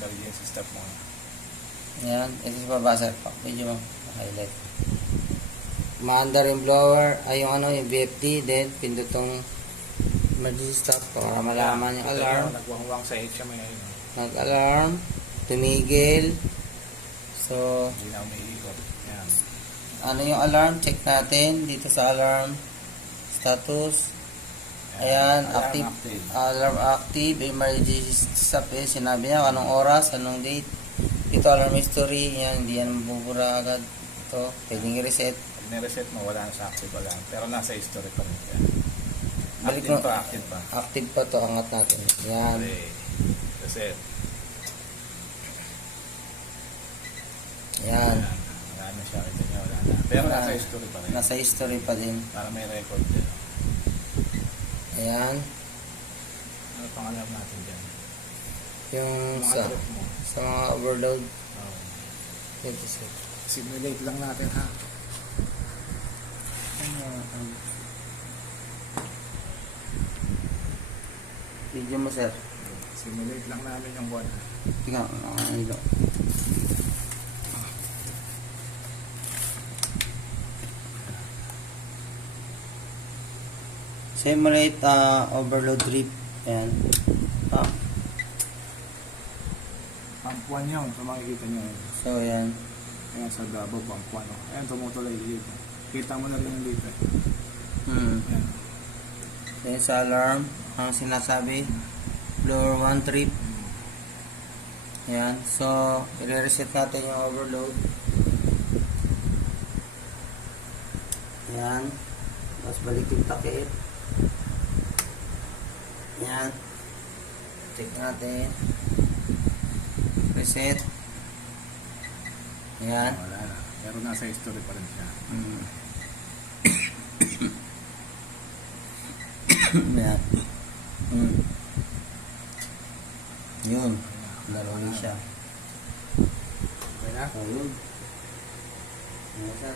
emergency stop mo. Yan, ito sa babasa pa. Medyo highlight. Maandar yung blower, ay yung ano, yung VFD, then pindutong emergency stop para malaman yung alarm. Nagwangwang sa HMI ngayon. Nag-alarm, tumigil. So, Hindi na umiikot. Yan. ano yung alarm? Check natin dito sa alarm status. Ayan, alarm active, emergency stop eh. Sinabi niya anong oras, anong date. Dito alarm history, yan, hindi yan mabubura agad. Ito, pwedeng i-reset. Pag nireset mo, wala na sa active alarm. Pero nasa history pa rin siya. Balik Active mo. pa, active pa. Active pa to, angat natin. Yan. Okay. Reset. Yan. Wala na siya, kita niya, wala na. Pero nasa history pa rin. Nasa history pa din. Para may record din. Ayan. Ano pang alarm natin dyan? Yung Mga trip mo. sa mga overload. Oh. Ito sir. Simulate lang natin ha. Video mo sir. Simulate lang namin yung buwan. Tingnan mo ang ilo. Simulate overload trip. Ayan. Pump 1 yun, so makikita nyo yun. So ayan. Ayan sa Davao, pump 1. Ayan, tumutuloy dito. Kita mo na rin yung dito. Ayan. Then sa alarm, ang sinasabi, floor 1 trip. Ayan. So, i-reset natin yung overload. Ayan. Tapos balik yung takip. Ayan. Check natin. Reset. Ayan. Wala na. Pero nasa history pa rin siya. Ayan. Yun. Laro siya. Okay na? Oh, yun. Ayan, sir.